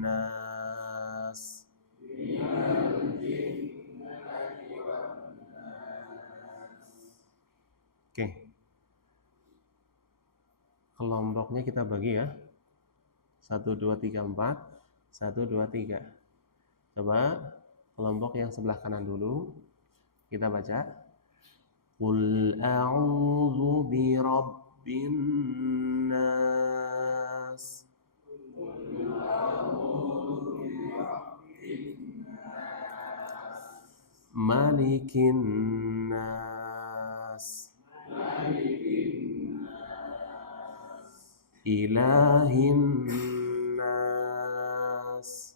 nas. Oke. Kelompoknya kita bagi ya. 1, 2, 3, 4. 1, 2, 3. Coba kelompok yang sebelah kanan dulu. Kita baca. Qul a'udzu birabbin nas. Malikin nas. Ilahin nas.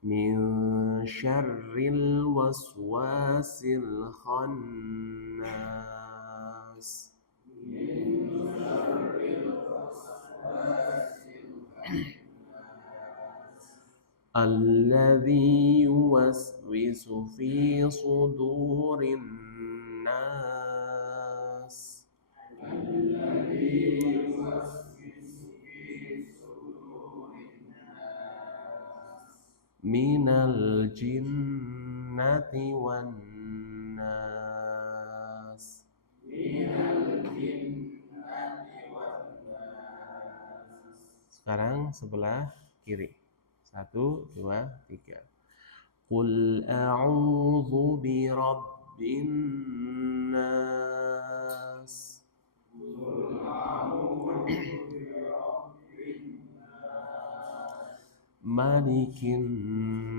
Min syarril waswasil khannas. Alladzi yuwaswisu fi sudurin nas. Minal jinnati wan nas. Sekarang sebelah kiri. 1, 2, 3. Qul a'udzu birabbin nas. Malikin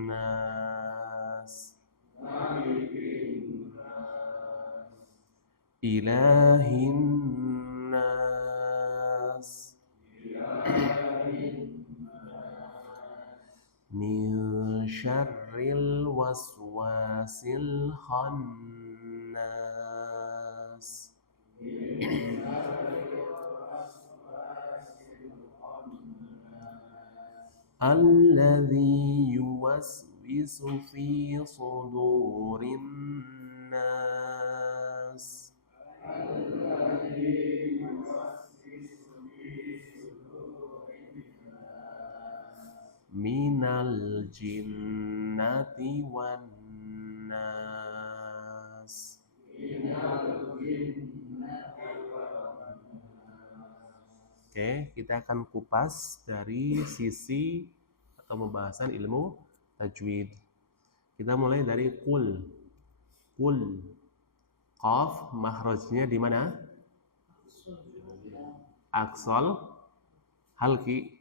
nas. Ilahin nas. Min syarril waswasil khannas. Alladzi yuwaswisu fi sudurin nas. Minal jinnati wan nas. Oke, kita akan kupas dari sisi atau pembahasan ilmu tajwid. Kita mulai dari qul. Qul. Qaf makhrajnya di mana? Aqsal halqi.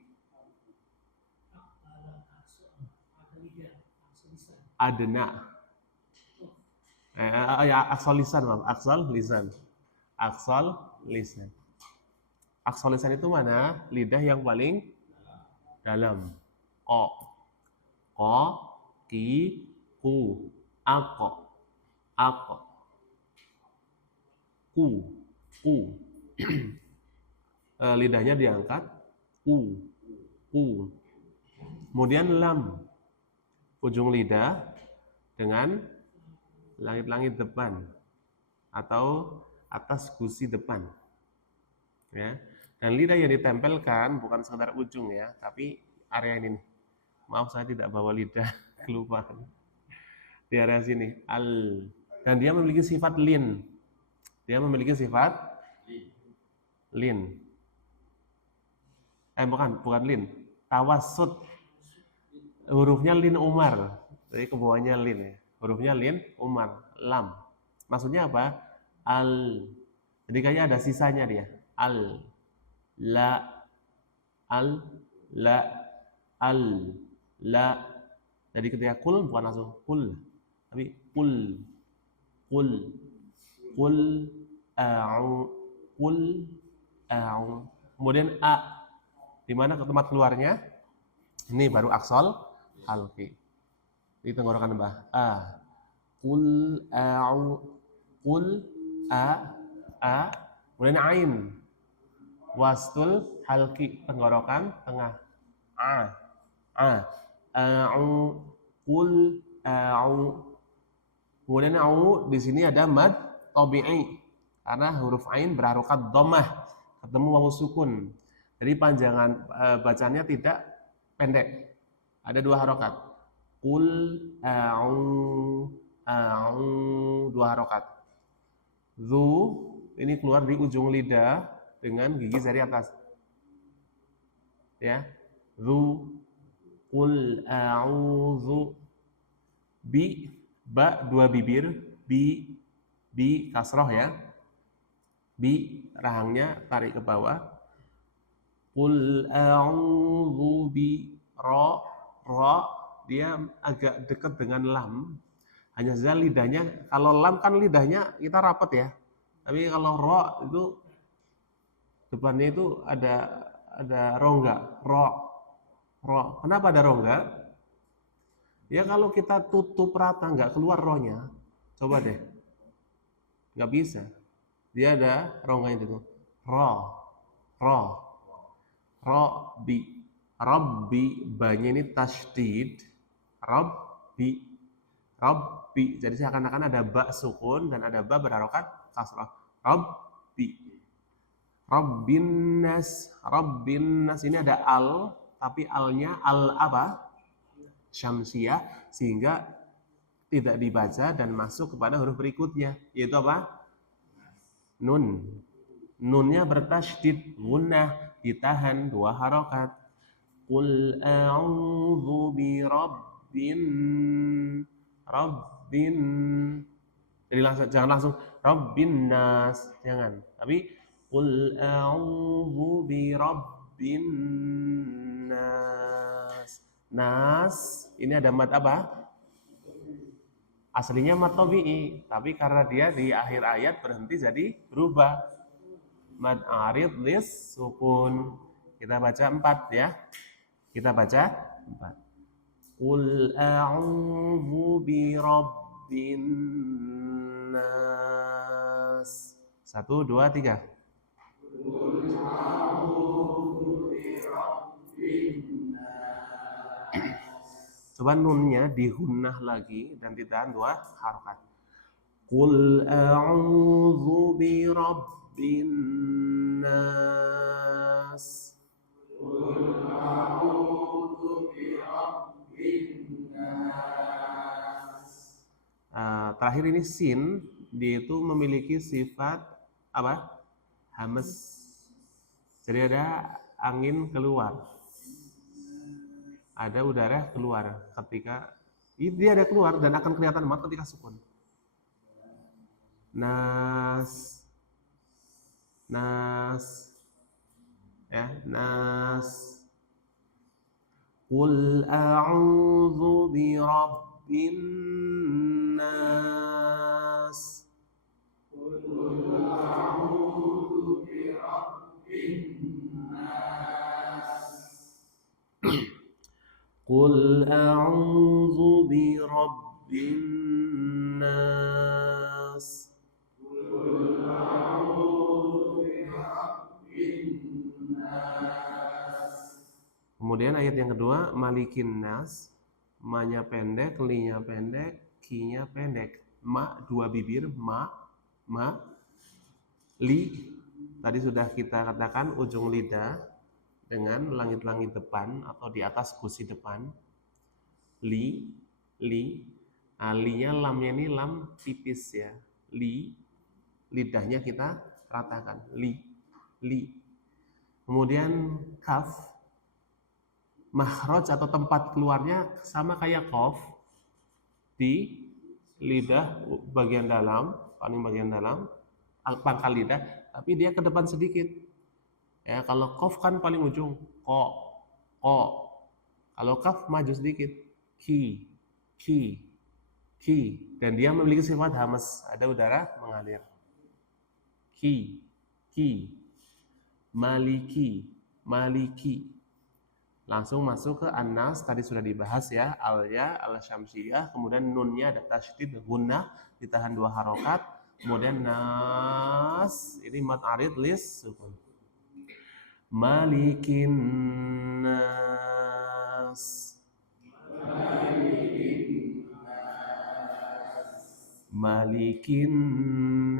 Adna. Aqsal lisan, maaf. Aqsal lisan. Aqsal lisan. Aqsal lisan itu mana? Lidah yang paling dalam. Qa. Qa, ki, ku. Aqo. Aqo. Ku. Ku. Lidahnya diangkat. Ku. Ku. Kemudian lam. Ujung lidah dengan langit-langit depan atau atas gusi depan, ya. Dan lidah yang ditempelkan bukan sekedar ujung ya, tapi area ini nih. Maaf saya tidak bawa lidah, kelupaan. Di area sini al, dan dia memiliki sifat lin. Dia memiliki sifat lin. Bukan lin, tawassut. Hurufnya lin umar, jadi kebawahnya lin ya. Hurufnya lin umar, lam. Maksudnya apa? Al. Jadi kayaknya ada sisanya dia. Al, la, al, la, al, la. Jadi ketika kul bukan langsung kul, tapi kul, kul, kul, a'u, kul, a'u. Kemudian a. Di mana ke tempat keluarnya? Ini baru aksol halqi. Di tenggorokan Mbah. A. Qul a'u. Qul a. Kemudian ain. Wastul halqi, tenggorokan tengah. A. A'u. Qul a'u. Kemudian a'u di sini ada mad tabi'i. Karena huruf ain berharokat dhammah, ketemu wawu sukun. Jadi panjangan bacanya tidak pendek. Ada 2 harokat. Qul a'u, dua harokat. Zu ini keluar di ujung lidah dengan gigi jari atas. Ya. Zu, qul a'udzu. Bi, ba 2 bibir, bi kasroh ya. Bi rahangnya tarik ke bawah. Qul a'udzu bi, ra dia agak dekat dengan lam. Hanya saja lidahnya, kalau lam kan lidahnya kita rapat ya. Tapi kalau ra itu depannya itu ada rongga, ra. Kenapa ada rongga? Ya kalau kita tutup rata nggak keluar rohnya. Coba deh. Nggak bisa. Dia ada rongga itu. Ra. Rabbi, banya ini tasydid. Rabbi. Jadi seakan-akan ada ba sukun dan ada ba berharokat kasrah. Rabbi. Rabbin nas ini ada al, tapi alnya al apa? Syamsiyah, sehingga tidak dibaca dan masuk kepada huruf berikutnya, yaitu apa? Nun. Nunnya bertasydid, gunnah, ditahan 2 harokat. Qul a'udzu bi rabbin. Jadi jangan langsung rabbin nas, jangan. Tapi qul a'udzu bi rabbin nas. Nas, ini ada mad apa? Aslinya mad tabi'i, tapi karena dia di akhir ayat berhenti jadi berubah. Mad arid lis sukun. Kita baca 4 ya. Kita baca 4. Qul a'udzu bi rabbin nas. 1, 2, 3. Qul a'udzu bi rabbin nas. Coba nunnya dihunnah lagi dan ditahan 2 harokat. Qul a'udzu bi rabbin nas. Qul a'udzu bi rabbin nas. Terakhir ini sin, dia itu memiliki sifat apa? Hamas. Jadi ada angin keluar. Ada udara keluar ketika dia ada keluar dan akan kelihatan banget ketika sukun. Nas, ya, nas. Qul a'udzu bi rabbin nas. Qul a'udzu bi rabbin nas. Qul a'udzu bi rabbin nas. Qul a'udzu bi rabbin nas. Kemudian ayat yang kedua, malikin nas. Ma-nya pendek, li-nya pendek, ki-nya pendek. Ma 2 bibir, ma, li. Tadi sudah kita katakan ujung lidah dengan langit-langit depan atau di atas gusi depan. Li. Linya lamnya ini lam tipis ya. Li. Lidahnya kita ratakan. Li. Kemudian kaf. Makhraj atau tempat keluarnya sama kayak qaf. lidah bagian dalam, paling bagian dalam, pangkal lidah, tapi dia ke depan sedikit. Ya, kalau qaf kan paling ujung, ko. Kalau kaf maju sedikit, ki, dan dia memiliki sifat hamas, ada udara mengalir. Ki, maliki. Langsung masuk ke an-nas, tadi sudah dibahas ya, al-ya, al-syamsiyah, kemudian nunnya ada tasydid, gunnah, ditahan 2 harokat, kemudian nas, ini mad arid lis sukun. Malikin nas. Malikin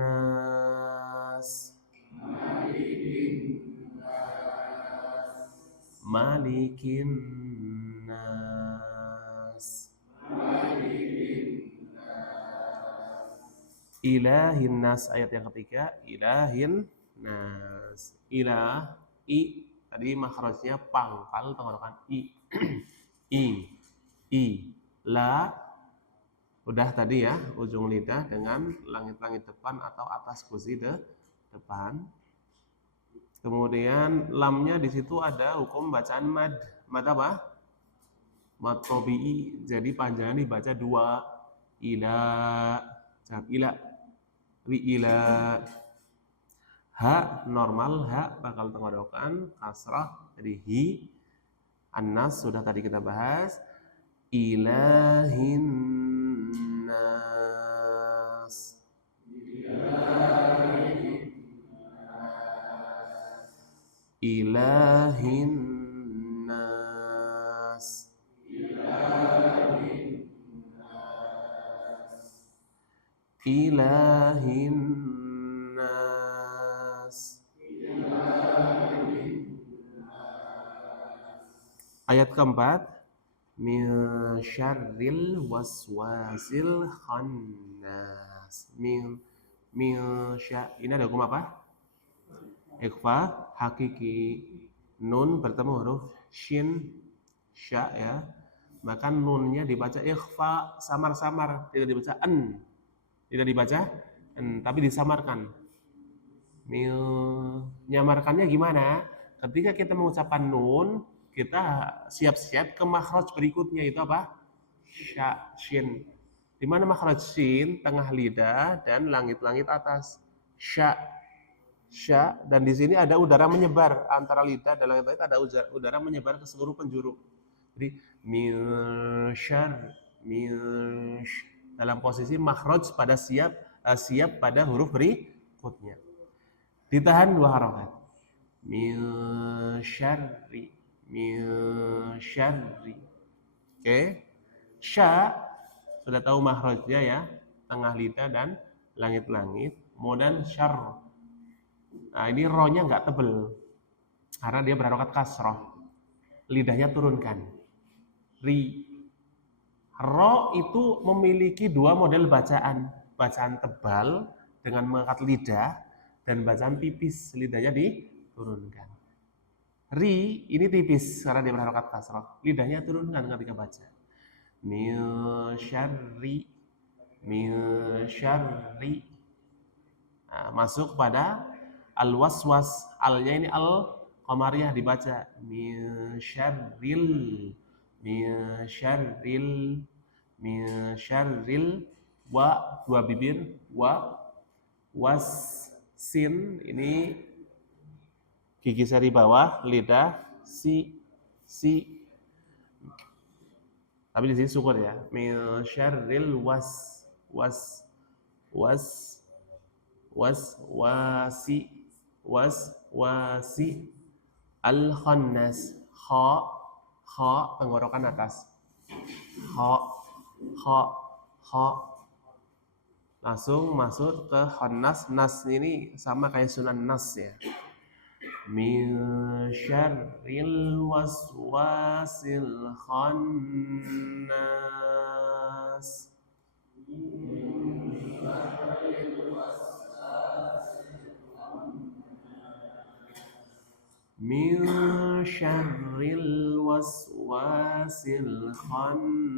nas. Malikin nas. Ilahin nas, ayat yang ketiga, ilahin nas. Ilah, i, tadi makhrajnya pangkal tenggorokan i. La, udah tadi ya, ujung lidah dengan langit-langit depan atau atas gusi depan. Kemudian lamnya di situ ada hukum bacaan mad. Mad apa? Mad tabi'i. Jadi panjangnya dibaca 2. Ila, ila, wi ila. Ha normal, ha bakal tenggorokan kasrah, jadi hi. An-nas sudah tadi kita bahas. Ilahin nas. Ilahin nas. Ilahin nas. Ayat keempat, min syarril waswasil khannas. Min ini ada hukum apa? Ikhfa hakiki. Nun bertemu huruf shin, sya ya. Maka nunnya dibaca ikhfa samar-samar, tidak dibaca en. Tidak dibaca en, tapi disamarkan. Nyamarkannya gimana? Ketika kita mengucapkan nun, kita siap-siap ke makhraj berikutnya, itu apa? Sya, shin. Di mana makhraj shin? Tengah lidah dan langit-langit atas. Sya, dan di sini ada udara menyebar antara lidah dan langit-langit, ada udara menyebar ke seluruh penjuru. Jadi dalam posisi makhraj pada siap pada huruf berikutnya. Ditahan 2 harokat. Min syarri. Oke. Sya sudah tahu makhrajnya ya, tengah lidah dan langit-langit. Kemudian syarr. Nah, ini ro-nya enggak tebel karena dia berharokat kasroh. Lidahnya turunkan. Ri. Ro itu memiliki 2 model bacaan. Bacaan tebal dengan mengangkat lidah dan bacaan tipis, lidahnya diturunkan. Ri ini tipis karena dia berharokat kasroh, lidahnya turunkan ketika baca. Min syarri. Nah, masuk pada al-waswas, alnya ini al-qamariyah dibaca min syarril wa 2 bibir, wa was sin, ini gigi seri bawah, lidah, si. Tapi di sini sukun ya. Min syarril wasi al khannas. Kha tenggorokan atas. Kha langsung masuk ke khannas. Nas ini sama kayak sunan nas ya. Min syarril waswasil khannas. Min syarril waswasil khannas.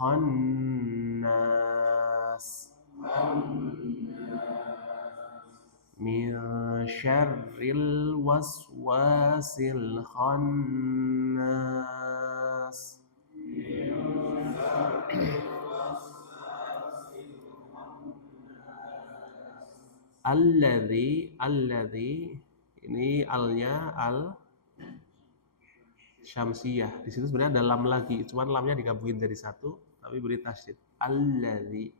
khannas min syarril waswasil khannas alladzi ini alnya al syamsiyah. Di situ sebenarnya ada lam lagi, cuman lamnya digabungin jadi satu tapi beri tasydid. Alladzi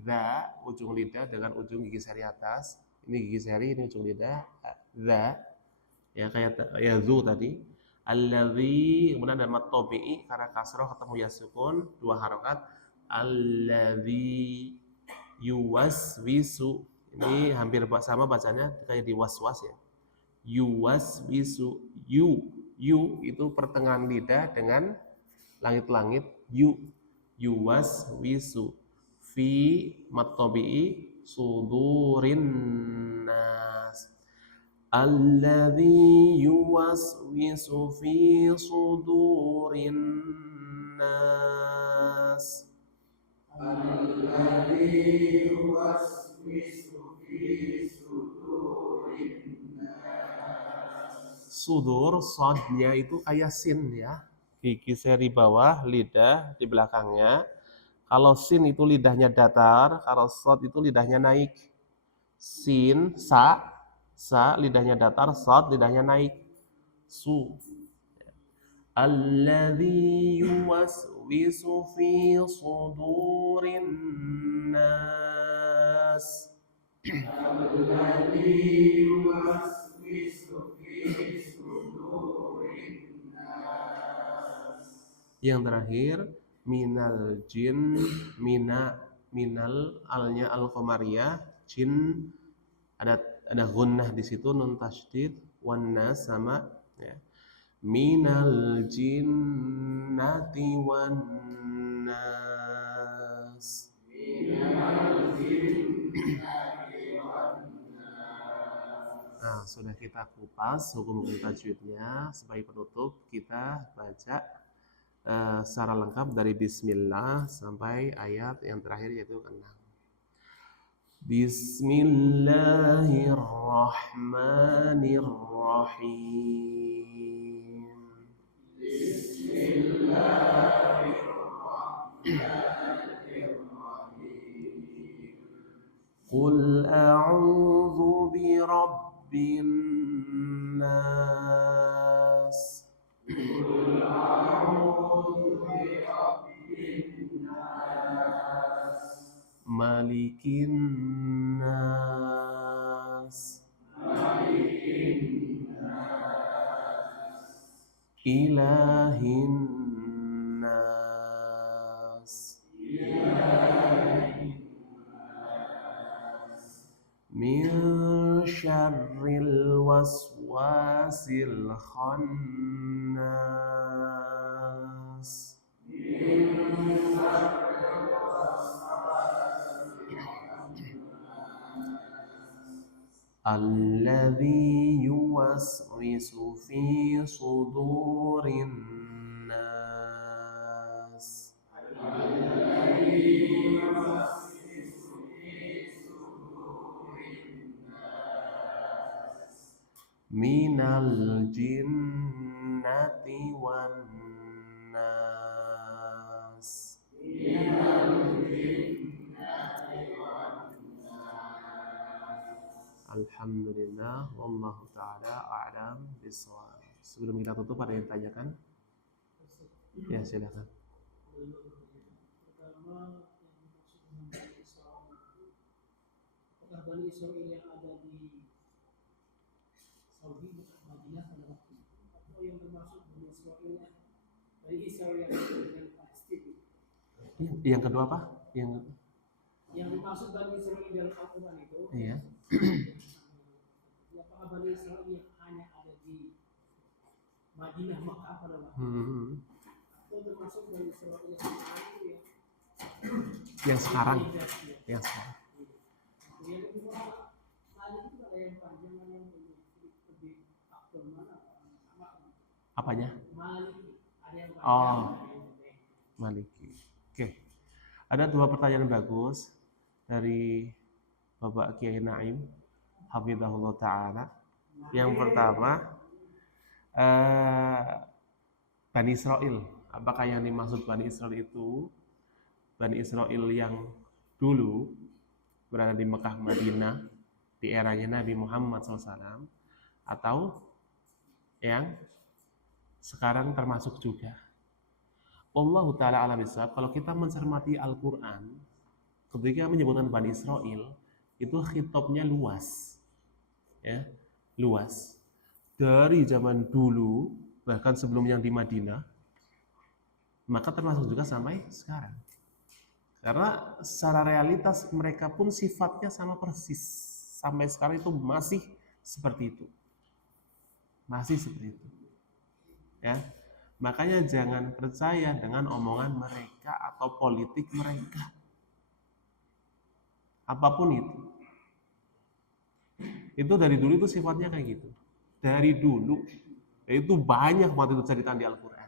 dza ujung lidah dengan ujung gigi seri atas. Ini gigi seri, ini ujung lidah. Dza ya kayak ya zu tadi. Alladzi kemudian ada mat tabi'i karena kasroh ketemu ya sukun dua harokat. Alladzi yuwaswisu. Ini hampir sama bacanya kayak di was-was ya. Yuwaswisu. Yu itu pertengahan lidah dengan langit-langit. Yuwaswisu fi mat tabi'i sudurin nas. Alladzi yuwaswisu fi sudurin nas. Alladzi yuwaswisu fi sudurin nas. Sudur sodnya itu kayak sin ya. Gigi seri bawah, lidah di belakangnya. Kalau sin itu lidahnya datar, kalau sod itu lidahnya naik. Sin, sa lidahnya datar, sod lidahnya naik. Su. Alladzi yuwaswisu fi sudurin nas. Alladzi yuwaswisu fi sudurin nas. Yang terakhir minal jin, minal alnya al-qamariyah, jin ada gunnah di situ, nun tasydid, wan nas sama ya. Minal jinnati wan nas. Minal jinnati wan nas. Nah, sudah kita kupas hukum-hukum tajwidnya. Sebagai penutup kita baca secara lengkap dari bismillah sampai ayat yang terakhir yaitu ke-6. Bismillahirrahmanirrahim. Bismillahirrahmanirrahim. Qul a'udzu birabbin nas. Qul a'udzu birabbin nas. Malikin nas. Malikin nas. Ilahin nas. Ilahin nas. Min syarril waswasil khannas. Min syarril waswasil khannas. Alladzi yuwaswisu fi sudurin nas. Alladzi yuwaswisu fi sudurin nas. Minal jinnati wan nas. Minal jinnati wan nas. Alhamdulillah, wallahu ta'ala a'lam bishawab. Sebelum kita tutup ada yang tanyakan? Ya, silakan. Pertama, apakah Bani Israil yang ada di Saudi, Madinah pada waktu itu, atau yang termasuk Bani Israil yang ada di Palestina? Yang kedua apa? Yang dimaksud Bani Israil dalam Al-Quran itu, iya. Apakah Bani Israil yang hanya ada di Madinah, Makkah pada waktu itu, atau termasuk Bani Israil yang sekarang? Yang sekarang. Yang kedua, tadi itu ada yang panjang, yang lebih aktor mana? Apanya? Malik, Ada yang panjang, Oh, ada yang pendek. Maliki. Oke. Ada dua pertanyaan bagus dari Bapak Kiai Naim, hafizahullah taala. Yang pertama, eh, Bani Israel. Apakah yang dimaksud Bani Israel itu Bani Israel yang dulu berada di Mekah Madinah di eranya Nabi Muhammad SAW, atau yang sekarang termasuk juga? Wallahu ta'ala alam bisawab. Kalau kita mencermati Al-Quran, ketika menyebutkan Bani Israel, itu khitabnya luas, ya, luas. Dari zaman dulu, bahkan sebelum yang di Madinah, maka termasuk juga sampai sekarang. Karena secara realitas mereka pun sifatnya sama persis. Sampai sekarang itu masih seperti itu. Masih seperti itu. Ya. Makanya jangan percaya dengan omongan mereka atau politik mereka. Apapun itu. Itu dari dulu itu sifatnya kayak gitu. Dari dulu. Itu banyak banget itu cerita di Al-Quran.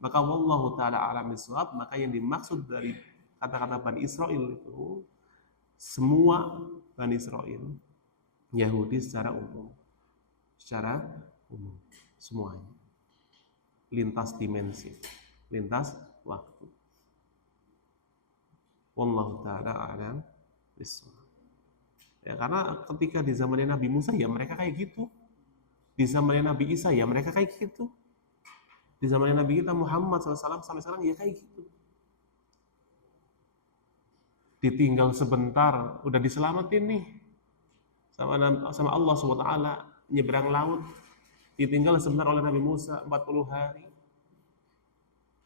Maka wallahu ta'ala alam bisawab, maka yang dimaksud dari kata-kata Bani Israel itu semua Bani Israel, Yahudi secara umum, semuanya, lintas dimensi, lintas waktu. Wallahu ta'ala alam bisawab. Ya, karena ketika di zamannya Nabi Musa ya mereka kayak gitu, di zamannya Nabi Isa ya mereka kayak gitu, di zamannya Nabi kita Muhammad SAW sampai sekarang ya kayak gitu. Ditinggal sebentar udah diselamatin nih sama Allah SWT, nyebrang laut, ditinggal sebentar oleh Nabi Musa 40 hari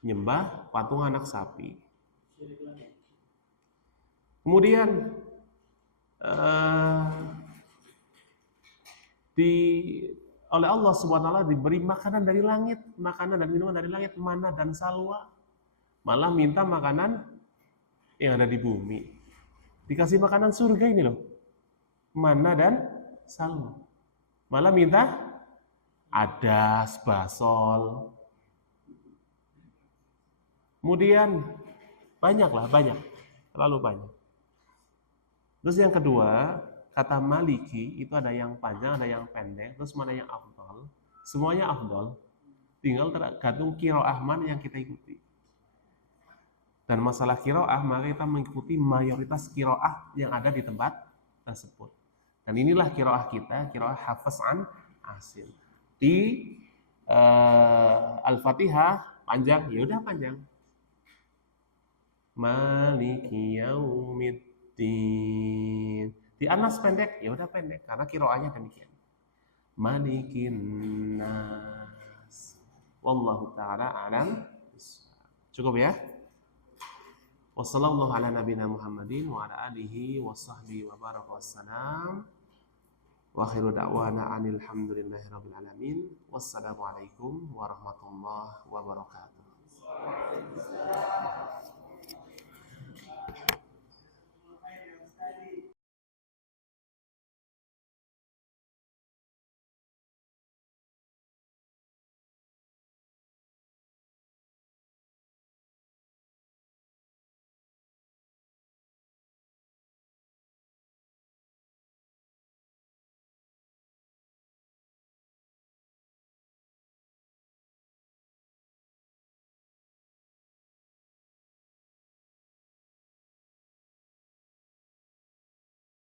nyembah patung anak sapi. Kemudian oleh Allah SWT diberi makanan dari langit, makanan dan minuman dari langit, mana dan salwa. Malah minta makanan yang ada di bumi. Dikasih makanan surga ini loh, mana dan salwa. Malah minta adas, basol. Kemudian banyak, terlalu banyak. Terus yang kedua, kata maliki itu ada yang panjang, ada yang pendek, terus mana yang afdal? Semuanya afdal. Tinggal tergantung qiraah mana yang kita ikuti. Dan masalah qiraah, maka kita mengikuti mayoritas qiraah yang ada di tempat tersebut. Dan inilah qiraah kita, qiraah Hafs an Asim. Di Al-Fatihah panjang, ya udah panjang. Maliki yaumiddin. Di Anas pendek, ya udah pendek karena qiraahnya demikian. Malikin nas. Wallahu taala alam. Cukup ya? Wassallallahu ala nabiyina Muhammadin wa ala alihi wa sahbihi wa baraka wassalam. Wa akhiru da'wana anil hamdulillahi rabbil alamin. Wassalamualaikum warahmatullahi wabarakatuh.